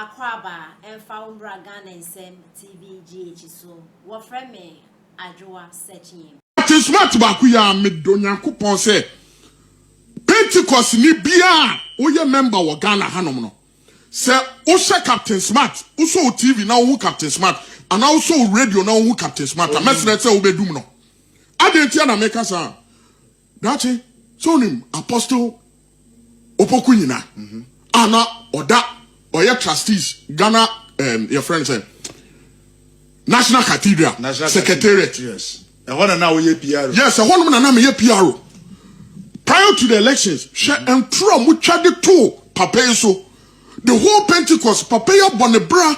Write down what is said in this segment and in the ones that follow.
Akwaba and found Bragan and Sem TVGH so what friend me Ajua searching. Captain Smart bakuya medonya kupon say Pentecost ni bia oye member wa Ghana hanom no. Say Osha Captain Smart, also TV now who Captain Smart, and also radio now who Captain Smart. A message say obedum no. Adentia na make us that's it. So him Apostle Opoku nyina. Ana oda oye trustees Ghana your friend say National Cathedral Secretariat. Yes. And what now we PR? Yes, and one na me PR. Prior to the elections, she and Trump we tried to papa so the whole Pentecost papa ya bonebra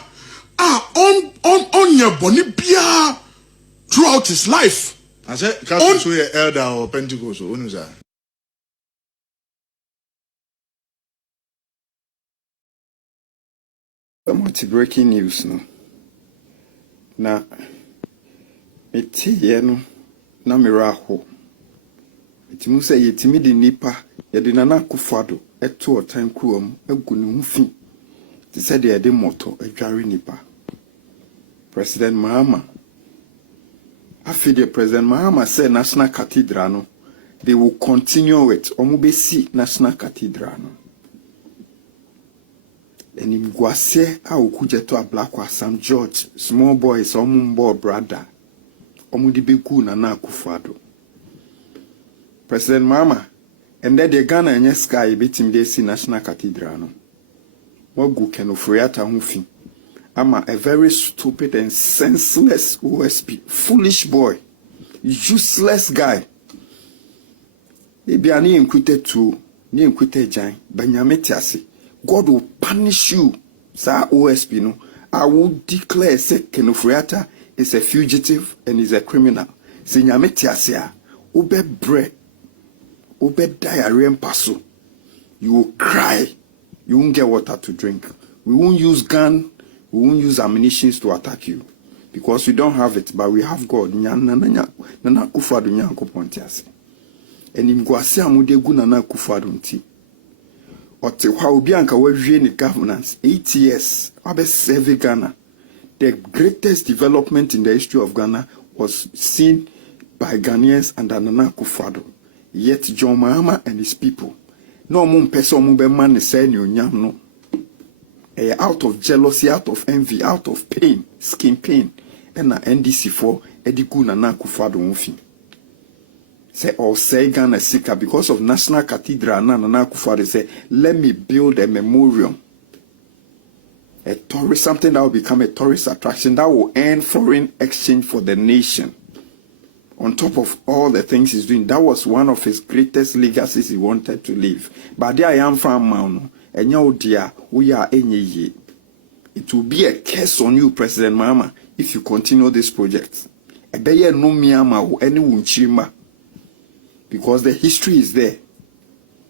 on your bonibia throughout his life. I said, can't so your elder or Pentecost or what is that? Breaking news no. Na meti no na miraho. Itimu say yetimi di nipa yede Nana Akufo-Addo eto otan kuom agu ne ho fi. Ti said de moto adware nipa. President Mahama afide President Mahama say National Cathedral no they will continue it. Omubesi National Cathedral no. Enim gwase a okujeto ablakwa Sam George small boys omumbo brother omudi beku Nana Akufo-Addo. President Mahama and then the Ghana and sky betim de si National Cathedral no. Mogu kenofriata hufi. Ama a very stupid and senseless OSP, foolish boy, useless guy. Maybe ani enkwite tu, ni enkwite jan, banyametiasi. God will punish you, sir OSP no. I will declare say Kenofriata is a fugitive and is a criminal. Se nyametiasi a, ube bre, ube diarrhea paso. You will cry. You won't get water to drink. We won't use gun. We won't use ammunition to attack you. Because we don't have it, but we have God. Nana Akufo-Addo nyankopon tiase. Enim gwase amude gu Nana Akufo-Addo nti. Ote hwa obi anka wawie ni governance 8 years abe serve Ghana. The greatest development in the history of Ghana was seen by Ghanaians under Nana Akufo-Addo. Yet John Mahama and his people no mum person mum be man say ni onyam no. Out of jealousy, out of envy, out of pain, skin pain, and na NDC for ediku Nana Akufo-Addo unfi. Say all say Ghana sika because of National Cathedral Nana Akufo-Addo say let me build a memorial. A tourist, something that will become a tourist attraction that will earn foreign exchange for the nation. On top of all the things he's doing, that was one of his greatest legacies he wanted to leave. But there I am from Mount, and you dear, we are any. It will be a curse on you, President Mahama, if you continue this project. Ebeye no miyama or any unchima. Because the history is there.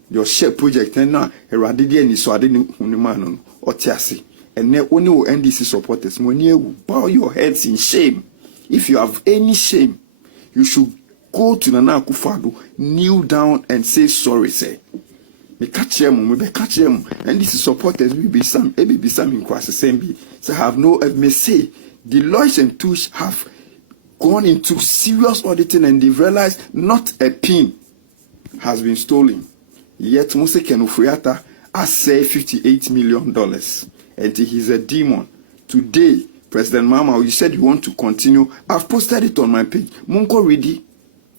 Your share project, and now, Eradidi and Iswadi Unimano, or Tiasi. And then only NDC supporters, when you bow your heads in shame. If you have any shame, you should go to Nana Akufo-Addo, kneel down and say sorry, say. Me catch him, and this is supporters will be some in Kwasi Sembi. So have no me say Deloitte and Touche have gone into serious auditing and they realized not a pin has been stolen. Yet Mose Kenofriata has saved $58 million. And he's a demon. Today, President Mahama, you said you want to continue. I've posted it on my page. Munko ready.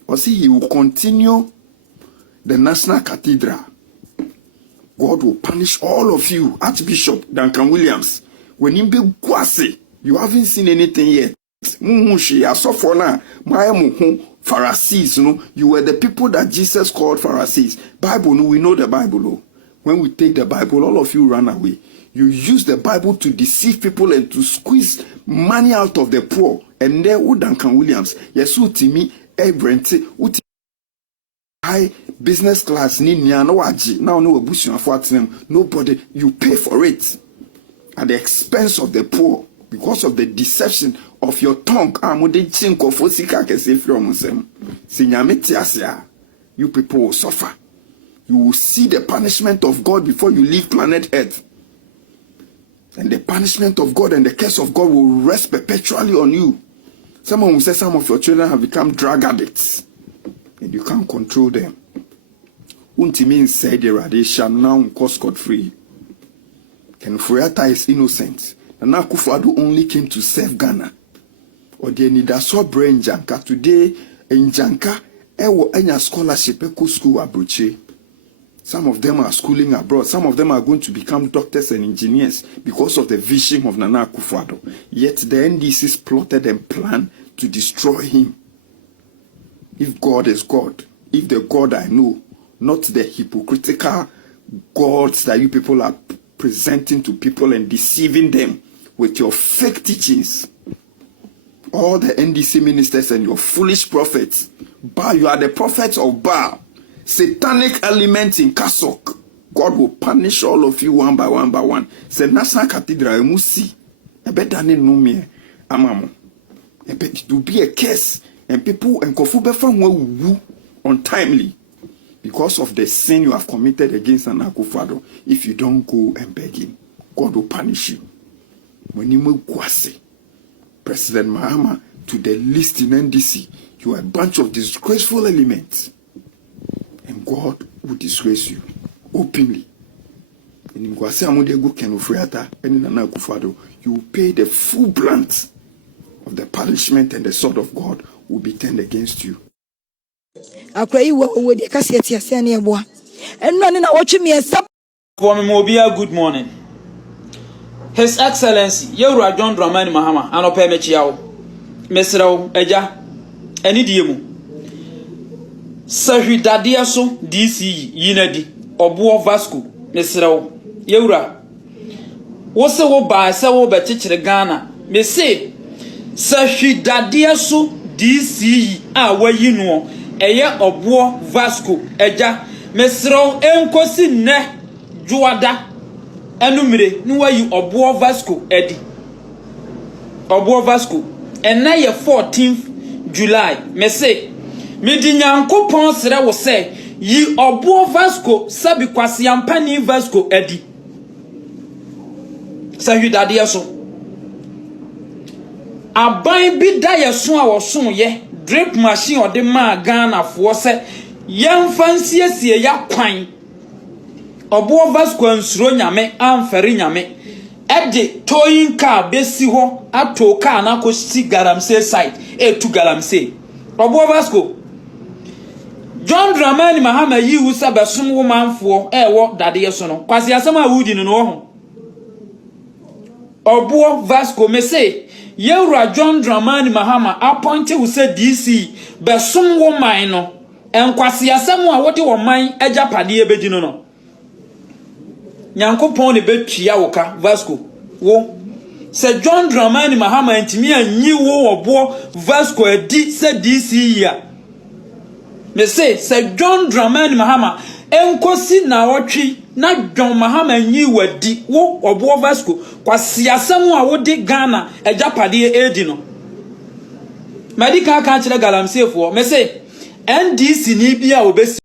Or see, he will continue the National Cathedral. God will punish all of you. Archbishop Duncan Williams. When you be guase, you haven't seen anything yet. Pharisees, you were the people that Jesus called Pharisees. Bible, we know the Bible. When we take the Bible, all of you run away. You use the Bible to deceive people and to squeeze money out of the poor. And there, Duncan Williams, yes, Utimi, Brent, high business class, now no abusion of what's them. Nobody, you pay for it at the expense of the poor because of the deception of your tongue. You people will suffer. You will see the punishment of God before you leave planet Earth. And the punishment of God and the curse of God will rest perpetually on you. Someone will say some of your children have become drug addicts. And you can't control them. Untimin said they shall now cause God free. Ken Furiata is innocent. Nana Akufo-Addo only came to save Ghana. Or they need a so brain Janka. Today in Janka, ewo enya scholarship eco school abroche. Some of them are schooling abroad. Some of them are going to become doctors and engineers because of the vision of Nana Akufo-Addo. Yet the NDCs plotted and planned to destroy him. If God is God, if the God I know, not the hypocritical gods that you people are presenting to people and deceiving them with your fake teachings, all the NDC ministers and your foolish prophets, Baal, you are the prophets of Baal. Satanic elements in Kasok. God will punish all of you one by one by one. Say National Cathedral, Musi. Ebedane numie amamo. It will be a curse, and people and Kofu will woo untimely because of the sin you have committed against Nana Akufo-Addo. If you don't go and beg him, God will punish you. When you move Kwasi, President Mahama to the list in NDC, you are a bunch of disgraceful elements. And God will disgrace you openly. And in Kwasi Amodego Ken Ofori-Atta and Nana Akufo-Addo, you will pay the full brunt of the punishment, and the sword of God will be turned against you. For me, good morning. His Excellency, Yewura John Dramani Mahama, Anope Mechiao, Mesrao, Eja, Eni Diemu. Sahwidadia so DC Yinadi, Obuo Vasco, Mesrao, Yewura. Wose wo ba se wo be chichire Ghana, me say Sahwidadia so DC a wayi no eye Obuo Vasco, Eja, Mesrao enkosi ne juada enumire no wayi Obuo Vasco edi. Obuo Vasco ena ye 14th July, me say me di Nyankopon sere wo say yi Obuo Vasco sabi kwase ampani Vasco edi. Sahwidadia so aban bi da ye so a wo so ye drip machine ode ma Ghana fo se yemfansiesie ya kwan Obuo Vasco ansuro nyame amfere nyame ede towing car besi ho ato car na ko si Galamsey side etu Galamsey. Obuo Vasco John Dramani Mahama yi wusa besom wo manfo wo dade so no kwase asem a wudi no ho. Obuo Vasco me say Yewura John Dramani Mahama appointed who said DC besom wo man no enkwase asem a wode wo man ajapade ebedi no Nyankopon ne betwia wo ka Vasco wo se John Dramani Mahama ntimi anyi wo Obuo Vasco edi se DC ya me say se John Dramani Mahama enkosi na wotwi na John Mahama nyi wadi wo Obuo Vasco kwase asem a wode Ghana ajapade edi no medical ka kire Galamsey fo me say NDC ni bia obesi